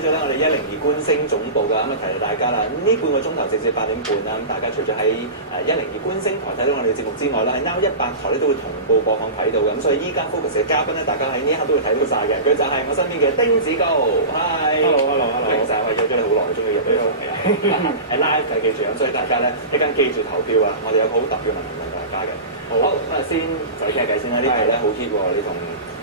咗咧我哋102觀星總部㗎，咁啊提到大家啦，呢半個鐘頭直至8點半啦，咁大家除咗喺102觀星台睇到我哋節目之外啦，喺 Now 100台咧都會同步播放睇到嘅，咁所以依家 Focus 嘅嘉賓咧，大家喺呢一刻都會睇到晒嘅，佢就係我身邊嘅丁子高 ，Hi，Hello，其實我約咗你好耐，終於入到嚟啦，係 live 嘅記住，咁所以大家咧一陣記住投票啊，我哋有個好特別嘅問題問大家嘅，好，咁啊先就傾下偈先啦，呢題咧好 hit 喎，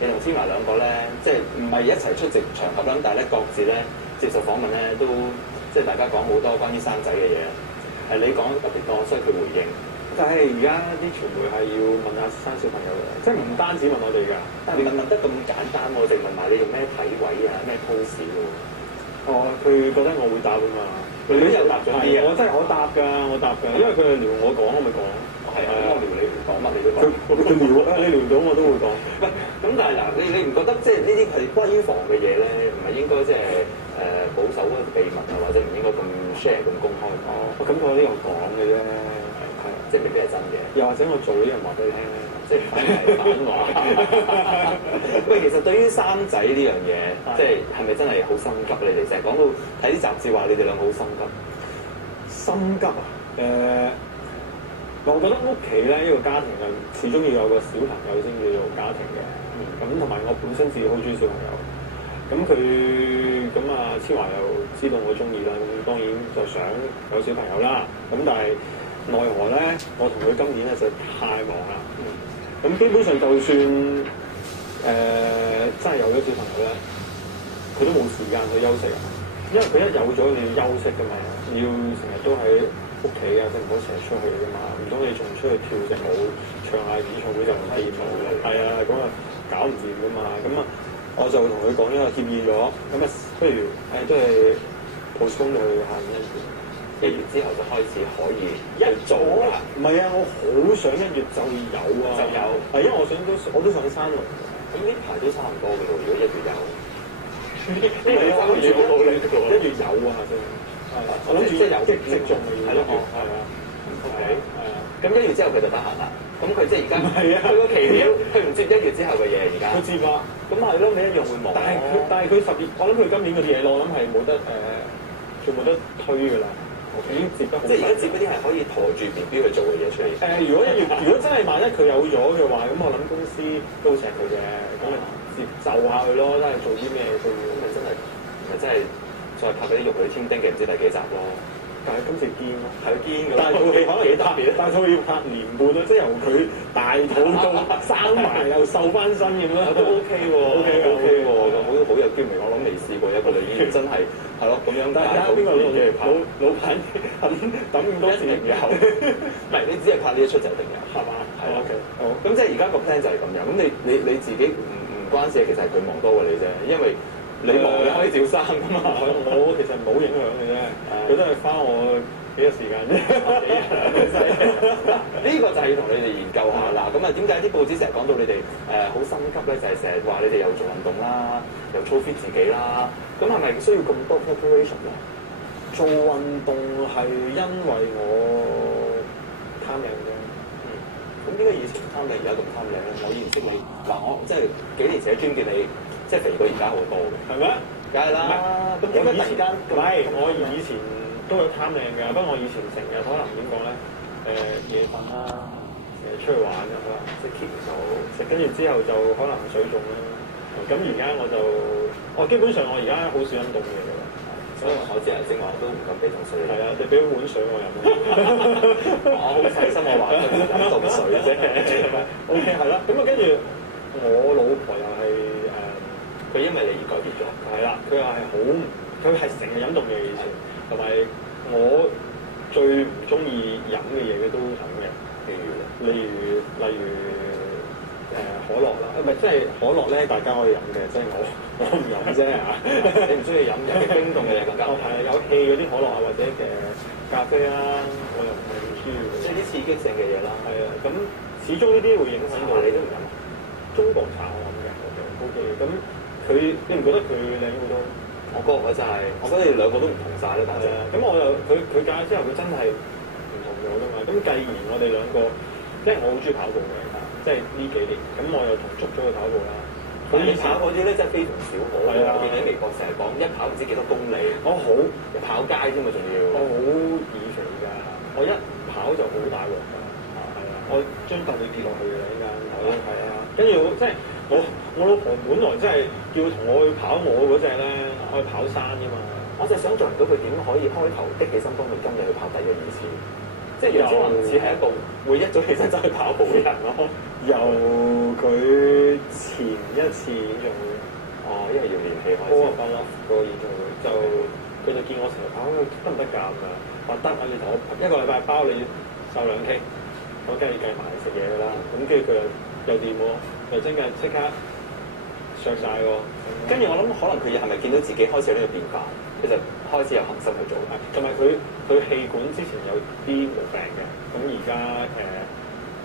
你同千華兩個咧，即係唔係一齊出席場合啦，但係咧各自咧接受訪問咧都即係大家講好多關於生仔嘅嘢，你講特別多，所以佢回應。但係而家啲傳媒係要問下生小朋友嘅，即係唔單止問我哋㗎，但係問得咁簡單喎，淨問埋你用咩體位啊，咩 pose 喎。哦，佢覺得我會答㗎嘛，佢都有答咗啲啊。我答㗎，因為佢係撩我講，我咪講。係啊，我撩你講乜你都講。佢撩啊，你撩到我都會講。喂，咁但係嗱，你唔覺得即係呢啲係閨房嘅嘢咧，唔係應該即係保守嗰個秘密啊，或者唔應該咁 share 咁公開講？咁我呢度講嘅啫。即係未必係真嘅，又或者我做啲人話俾你聽咧，即係反話。喂，其實對於生仔呢樣嘢，即係咪真係好心急？你哋成日講到睇啲雜誌話你哋兩個好心急。心急啊？我覺得屋企咧一個家庭係始終要有個小朋友先叫做家庭嘅。咁同埋我本身自己好中意小朋友，咁千華又知道我中意啦，咁當然就想有小朋友啦。咁但係奈何咧，我同佢今年咧就太忙啦。咁基本上就算真係有咗小朋友咧，佢都冇時間去休息啊。因為佢一有咗你要休息㗎嘛，要成日都喺屋企啊，即係唔好成日出去㗎嘛。唔通你仲出去跳隻舞、唱下演唱會就唔掂喎？係啊，咁啊搞唔掂㗎嘛。咁啊，我就同佢講咗協議咗，咁啊不如都係 postpone 去下年1月之後就開始可以一早啦。唔係啊，我好想1月就有啊。就有係因為我都想生女。咁呢排都差唔多嘅喎，如果1月有。呢個好努力嘅喎。1月有啊，真係。我諗住即係有即中嘅要。係咯，係啊。OK。係啊。咁1月之後佢就得閒啦。咁佢即係而家。唔係啊。佢個期表，佢唔接1月之後嘅嘢而家。佢接啊。咁係咯，你一樣會忙。但係佢10月，我諗佢今年嗰啲嘢，我諗係冇得仲冇得推㗎啦。已經接得好。即係而家接嗰啲係可以陀住 BB 去做嘅嘢出嚟。如果1月，如果真係萬一佢有咗嘅話，咁我諗公司都會請佢嘅。咁咪接就下佢咯，睇下做啲咩都要。咁咪真係再拍嗰啲玉女添丁嘅唔知第幾集咯。但係今次堅咯，係堅㗎。但係套戲可能幾特別，但係套戲要拍年半咯，即係由佢大肚到生埋又瘦翻身咁樣，都 OK 喎。OK 喎，好有機會。我諗未試過一個女演員真係係咯咁樣大肚邊個老闆抌咁多錢有？唔係你只係拍呢一出就一定有，係嘛？係 OK。好，咁即係而家個 plan 就係咁樣。咁你自己唔關事，其實係佢忙多過你啫，因為。你忙你可以照生㗎嘛？我其實冇影響嘅啫，佢都係花我幾個時間啫。呢個就係要同你哋研究下啦。咁啊，點解啲報紙成日講到你哋好心急咧？就係成日話你哋又做運動啦，又操 fit 自己啦。咁係咪需要咁多 preparation 咧？做運動係因為我貪靚啫。咁點解以前貪靚而家咁貪靚咧？我以前識你嗱，我即係幾年前喺 gym 見你。即係肥過而家好多嘅，係咪？梗係啦。咁點解突然間？唔係，我以前都有貪靚嘅，不過我以前成日可能點講咧？夜瞓啦，出去玩咁啦，即係 keep 唔到食，跟住之後就可能水腫啦。咁而家我基本上我而家好少飲凍嘢嘅啦。所以我正話都唔敢俾凍水。係啊，你俾碗水我飲。我好細心，我話飲凍水啫。OK，係啦。咁啊，跟住我老婆又係佢因為你而改變咗，係啦，佢又係佢係成日飲凍嘢以前，同埋我最唔中意飲嘅嘢佢都飲嘅，例如可樂啦，唔係即係可樂咧，大家可以飲嘅，即係我唔飲啫嚇。你唔中意飲冰凍嘅嘢更加。係有氣嗰啲可樂啊，或者嘅咖啡啦，我又唔係咁中意。即係啲刺激性嘅嘢啦。係啊，咁始終呢啲會影響到你都唔飲。中國茶我飲嘅，OK，咁。你唔覺得佢靚好多？我覺得我覺得你哋兩個都唔同晒啦，簡直。咁我又佢戒之後，佢真係唔同咗㗎嘛。咁繼而我哋兩個，即係我好中意跑步嘅，即係呢幾年。咁我又捉咗佢跑步啦。咁佢以跑嗰啲咧真係非同小可。係啊我見你喺微博成日講一跑唔知幾多公里，我好跑街啫嘛，仲要。我好易肥㗎，我一跑就好大鑊㗎。係啊，我張凳會跌落去嘅，依家係啊，跟住即係我老婆本來真係叫同我去跑我嗰只咧，我去跑山㗎嘛。我就想像唔到佢點可以開頭的起心肝去跟你去跑第一二次，即係楊千嬅唔似係一個會一早起身走去跑步嘅人咯。由佢前一次演唱會，因為要練氣開始。個演唱會就佢就見我成日跑，得唔得㗎咁啊？話得啊，你同我一個禮拜包你瘦2 K，我梗係計埋食嘢㗎啦。咁跟住佢又掂喎，又真係即刻削晒喎。跟住我諗可能佢係咪見到自己開始有呢個變化，佢就開始有恒心去做。同埋佢氣管之前有啲毛病嘅，咁而家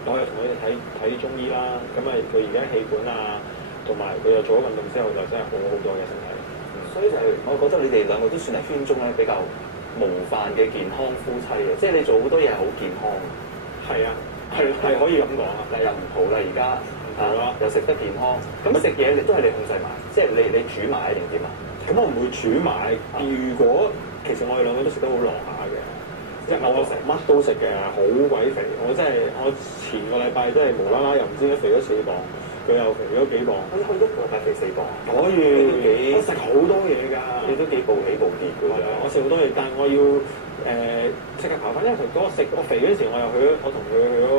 我又同佢哋睇中醫啦。咁啊，佢而家氣管啊，同埋佢又做咗運動之後，就真係好好多嘅身體。所以就係我覺得你哋兩個都算係圈中咧比較模範嘅健康夫妻嘅，即係你做好多嘢係好健康。係啊，係可以咁講啊，但係又唔好啦，而家又食得健康，咁食嘢你都係你控制埋，即係你煮埋定點啊？咁我唔會煮埋。如果其實我哋兩個都食得好狼下嘅，即係我食乜都食嘅，好鬼肥。我真係我前個禮拜真係無啦啦又唔知點解肥咗4磅，佢又肥咗幾磅。可以一個禮拜肥4磅，可以。我食好多嘢㗎，你都幾暴起暴跌㗎喎。我食好多嘢，但係我要即刻跑翻，因為我肥嗰陣時，我同佢去咗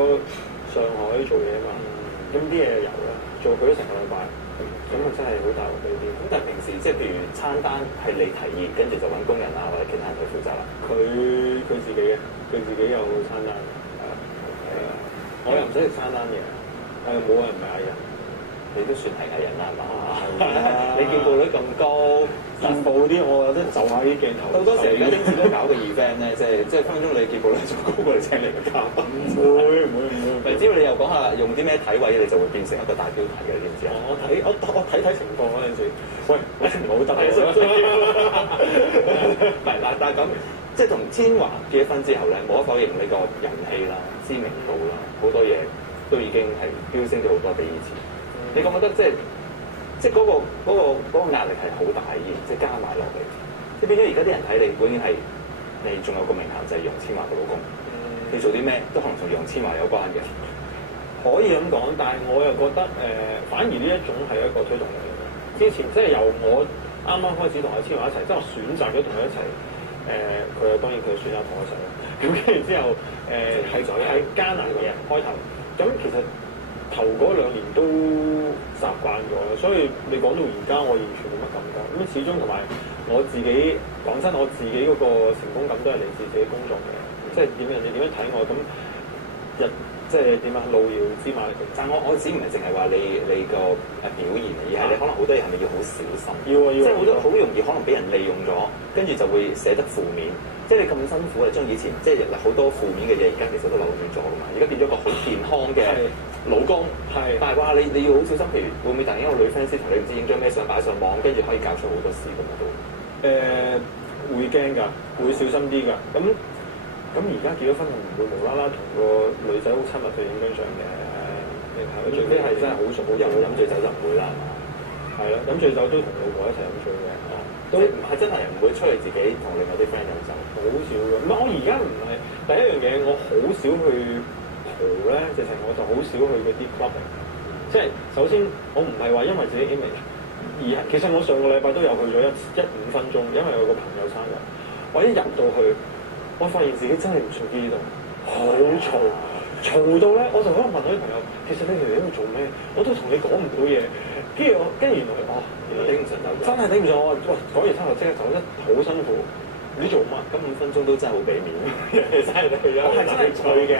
上海做嘢啊嘛，咁啲嘢油啦，去咗成個禮拜。咁啊真係好大鑊呢啲。咁但係平時即係譬如餐單係你提議，跟住就揾工人啊或者其他人去負責啦。佢自己嘅，佢自己有餐單。我又唔使食餐單嘅，我又冇人唔係藝人，你都算係藝人啦，係嘛？你見報率咁高，見報啲我覺得就下啲鏡頭。好多時而家丁子都搞個 event 咧，即係分分鐘你見報率仲高過你請嚟嘅嘉賓。唔會。只要你又講下用啲咩體位，你就會變成一個大標題嘅，你知唔知啊？我睇情況嗰陣時，喂，唔好得啊！唔係嗱，但係咁即係同千嬅結咗婚之後咧，冇可否認呢個人氣啦、知名度啦，好多嘢都已經係飆升咗好多比以前。你覺唔覺得即係嗰個壓力係好大嘅，即係加埋落嚟，即係變咗而家啲人睇你，本應係你仲有個名銜就係楊千嬅嘅老公，你做啲咩都可能同楊千嬅有關嘅。可以咁講，但係我又覺得反而呢一種係一個推動力嚟嘅。之前即係由我啱啱開始同阿千嬅一齊，即係我選擇咗同佢一齊。佢當然佢選擇同我一齊啦。咁跟住之後係艱難嘅開頭。咁其實頭嗰2年都習慣咗，所以你講到而家，我完全冇乜感覺。咁始終同埋我自己講真，我自己嗰個成功感都係嚟自自己工作嘅。即係人哋點樣睇我咁即係點啊？路遙知馬力。但我指唔係淨係話你個表現，而係你可能好多嘢係咪要好小心？要啊！即係好多好容易可能俾人利用咗，跟住就會寫得負面。即係你咁辛苦啊，將以前即係好多負面嘅嘢，而家其實都扭轉咗㗎嘛。而家變咗個好健康嘅老公。係。但係話你要好小心，譬如會唔會突然間有個女 fans 同你唔知影張咩相擺上網，跟住可以搞出好多事咁都？會驚㗎，會小心啲㗎。咁而家結咗婚，唔會無啦啦同個女仔好親密去影張相嘅。除非係真係好熟好友，飲醉酒就唔會啦，係嘛？係啦，飲醉酒都同老婆一齊飲醉嘅。都係真係唔會出去自己同另外啲 friend 飲酒，好少嘅。唔係我而家唔係第一樣嘢，我好少去蒲咧，直情我就好少去嗰啲 club。即係首先我唔係話因為自己 image，而係其實我上個禮拜都有去咗一5分鐘，因為有個朋友生日。我一入到去，我發現自己真係唔屬於呢度，好嘈到咧，我就可能問我啲朋友，其實你哋喺度做咩？我都同你講唔到嘢。跟住原來頂唔順走，真係頂唔順。我話喂，講完之後即刻走得好辛苦，唔知做乜。咁5分鐘都真係好俾面，真係去咗。我係真係去嘅，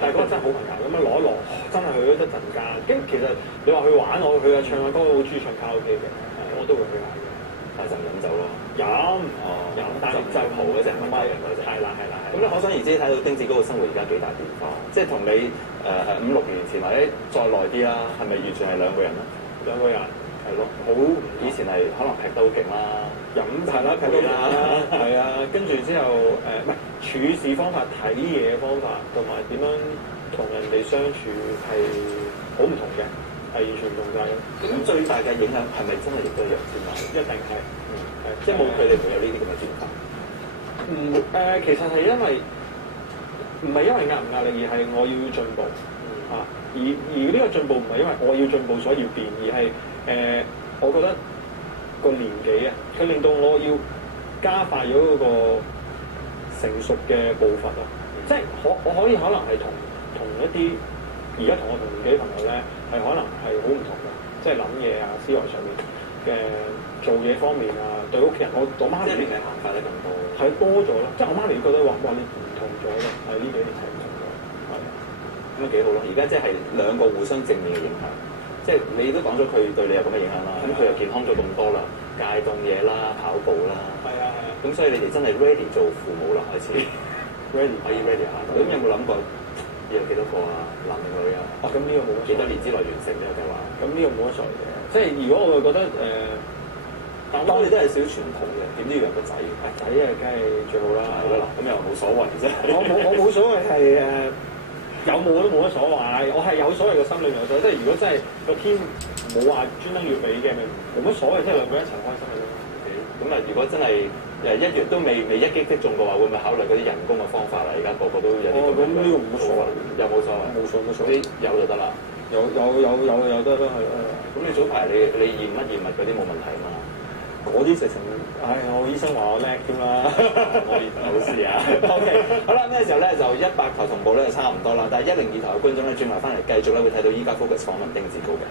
但係嗰個真係好朋友咁樣攞一攞，真係去咗一陣間。跟住其實你話去玩，我去啊唱下歌，好中意唱卡拉 OK 嘅，我都會去下嘅。但係就唔飲酒咯。飲，但係就蒲嗰隻，唔係人嗰隻。係啦。咁你可想而知睇到丁子高嘅生活而家幾大變化，即係同你5、6年前或者再耐啲啦，係咪完全係兩個人咧？兩個人係咯，好以前係可能劈得好勁啦，飲係啦，劈到啦，係啊，跟住之後唔係處事方法、睇嘢方法，同埋點樣同人哋相處係好唔同嘅。係完全唔同晒咯。咁最大嘅影響係咪真係亦都係楊千嬅？一定係，即係冇佢哋會有呢啲咁嘅轉化。其實係因為唔係因為壓唔壓力，而係我要進步啊。而呢個進步唔係因為我要進步所以要變，而係我覺得個年紀啊，佢令到我要加快咗嗰個成熟嘅步伐啊。即係我可以可能係同一啲而家同我同年紀嘅朋友咧，係可能係好唔同嘅，即係諗嘢啊、思維上面嘅做嘢方面啊，對屋企人，我媽咪即係你係行快得更多，係多咗咯。即係我媽咪覺得話：哇，你唔同咗啦，係呢幾年係唔同咗，係咁啊幾好咯。而家即係兩個互相正面嘅影響，即係你都講咗佢對你有咁嘅影響啦。咁佢又健康咗咁多啦，戒凍嘢啦、跑步啦。係啊係啊。咁所以你哋真係 ready 做父母啦，開始 ready 可以 ready 下。咁有冇諗過要有幾多個啊？男定女啊？咁呢個冇乜幾多年之內完成呢個計劃？咁呢個冇乜所謂嘅。即係如果我覺得但我哋都係少少傳統嘅，點都要有個仔。仔啊，梗係最好啦。係咯，嗱，咁又冇所謂啫。我冇所謂係有冇都冇乜所謂。我係有所謂嘅心理有所謂。即係如果真係個天冇話專登要俾嘅，咪冇乜所謂，即係兩個一齊開心嘅咯。咁啊，如果真係1月都未一擊即中嘅話，會唔會考慮嗰啲人工嘅方法啦？而家個個都有啲咁呢個冇所謂，有冇所謂？冇所謂，有就得啦。有得啦，係啦。咁你早排你驗物嗰啲冇問題啊嘛？嗰啲直情，我醫生話我叻添啦，我冇事啊。OK， 好啦，呢個時候咧就100台同步咧就差唔多啦，但係102台嘅觀眾咧轉埋翻嚟繼續咧會睇到依家 Focus 訪問丁子高嘅。